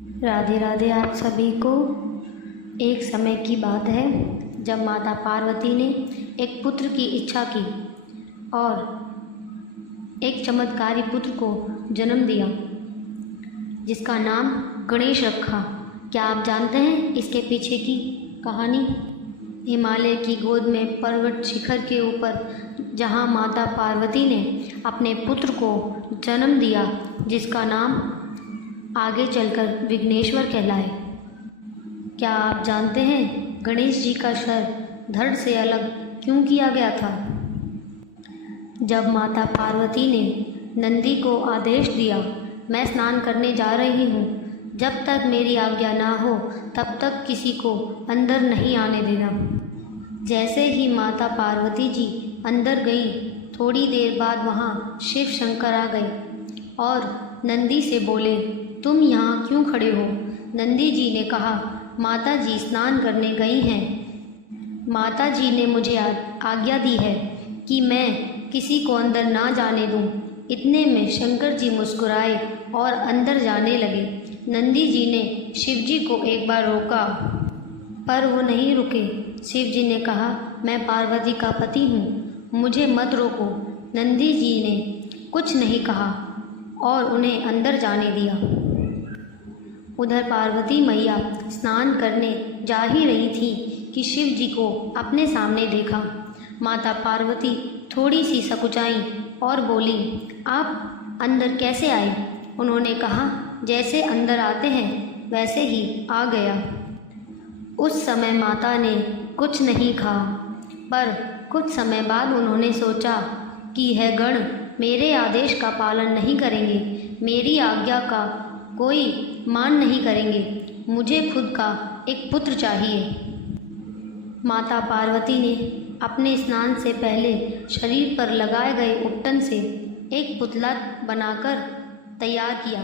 राधे राधे आप सभी को। एक समय की बात है जब माता पार्वती ने एक पुत्र की इच्छा की और एक चमत्कारी पुत्र को जन्म दिया जिसका नाम गणेश रखा। क्या आप जानते हैं इसके पीछे की कहानी? हिमालय की गोद में पर्वत शिखर के ऊपर जहाँ माता पार्वती ने अपने पुत्र को जन्म दिया जिसका नाम आगे चलकर विघ्नेश्वर कहलाए। क्या आप जानते हैं गणेश जी का सर धड़ से अलग क्यों किया गया था? जब माता पार्वती ने नंदी को आदेश दिया, मैं स्नान करने जा रही हूँ, जब तक मेरी आज्ञा ना हो तब तक किसी को अंदर नहीं आने देना। जैसे ही माता पार्वती जी अंदर गई, थोड़ी देर बाद वहाँ शिव शंकर आ गए और नंदी से बोले, तुम यहाँ क्यों खड़े हो? नंदी जी ने कहा, माता जी स्नान करने गई हैं। माता जी ने मुझे आज्ञा दी है कि मैं किसी को अंदर ना जाने दूँ। इतने में शंकर जी मुस्कुराए और अंदर जाने लगे। नंदी जी ने शिव जी को एक बार रोका पर वो नहीं रुके। शिव जी ने कहा, मैं पार्वती का पति हूँ, मुझे मत रोको। नंदी जी ने कुछ नहीं कहा और उन्हें अंदर जाने दिया। उधर पार्वती मैया स्नान करने जा ही रही थी कि शिव जी को अपने सामने देखा। माता पार्वती थोड़ी सी सकुचाई और बोली, आप अंदर कैसे आए? उन्होंने कहा, जैसे अंदर आते हैं वैसे ही आ गया। उस समय माता ने कुछ नहीं कहा, पर कुछ समय बाद उन्होंने सोचा कि यह गण मेरे आदेश का पालन नहीं करेंगे, मेरी आज्ञा का कोई मान नहीं करेंगे, मुझे खुद का एक पुत्र चाहिए। माता पार्वती ने अपने स्नान से पहले शरीर पर लगाए गए उपटन से एक पुतला बनाकर तैयार किया।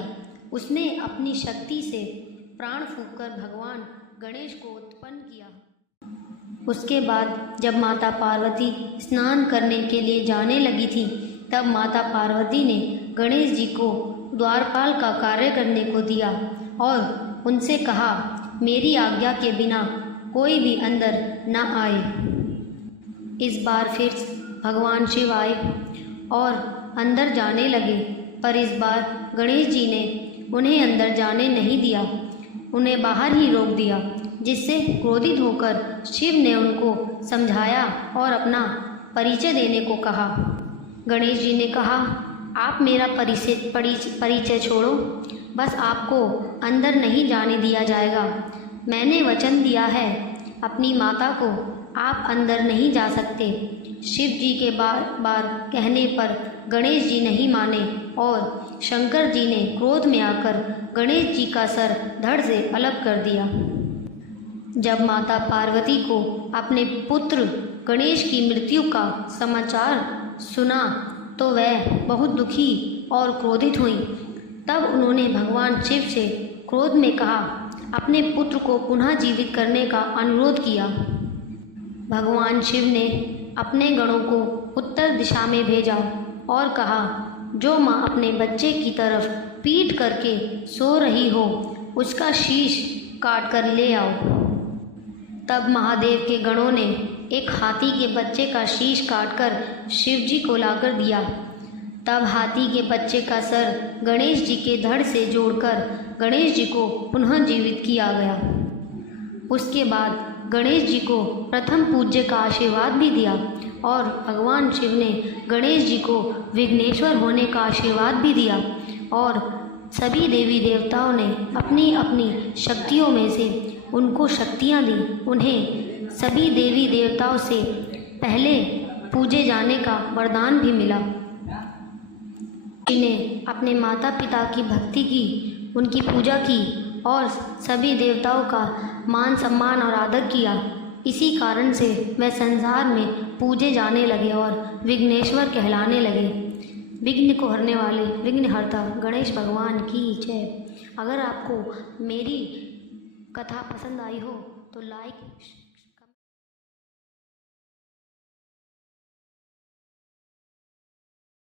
उसने अपनी शक्ति से प्राण फूंककर भगवान गणेश को उत्पन्न किया। उसके बाद जब माता पार्वती स्नान करने के लिए जाने लगी थी, तब माता पार्वती ने गणेश जी को द्वारपाल का कार्य करने को दिया और उनसे कहा, मेरी आज्ञा के बिना कोई भी अंदर न आए। इस बार फिर भगवान शिव आए और अंदर जाने लगे, पर इस बार गणेश जी ने उन्हें अंदर जाने नहीं दिया, उन्हें बाहर ही रोक दिया, जिससे क्रोधित होकर शिव ने उनको समझाया और अपना परिचय देने को कहा। गणेश जी ने कहा, आप मेरा परिचय छोड़ो, बस आपको अंदर नहीं जाने दिया जाएगा। मैंने वचन दिया है अपनी माता को, आप अंदर नहीं जा सकते। शिव जी के बार बार कहने पर गणेश जी नहीं माने और शंकर जी ने क्रोध में आकर गणेश जी का सर धड़ से अलग कर दिया। जब माता पार्वती को अपने पुत्र गणेश की मृत्यु का समाचार सुना तो वह बहुत दुखी और क्रोधित हुई। तब उन्होंने भगवान शिव से क्रोध में कहा, अपने पुत्र को पुनः जीवित करने का अनुरोध किया। भगवान शिव ने अपने गणों को उत्तर दिशा में भेजा और कहा, जो माँ अपने बच्चे की तरफ पीठ करके सो रही हो, उसका शीश काट कर ले आओ। तब महादेव के गणों ने एक हाथी के बच्चे का शीश काटकर शिव जी को लाकर दिया। तब हाथी के बच्चे का सर गणेश जी के धड़ से जोड़कर गणेश जी को पुनः जीवित किया गया। उसके बाद गणेश जी को प्रथम पूज्य का आशीर्वाद भी दिया और भगवान शिव ने गणेश जी को विघ्नेश्वर होने का आशीर्वाद भी दिया और सभी देवी देवताओं ने अपनी अपनी शक्तियों में से उनको शक्तियाँ दी। उन्हें सभी देवी देवताओं से पहले पूजे जाने का वरदान भी मिला। इन्हें अपने माता पिता की भक्ति की, उनकी पूजा की और सभी देवताओं का मान सम्मान और आदर किया। इसी कारण से वह संसार में पूजे जाने लगे और विघ्नेश्वर कहलाने लगे। विघ्न को हरने वाले विघ्नहर्ता गणेश भगवान की जय। अगर आपको मेरी कथा पसंद आई हो तो लाइक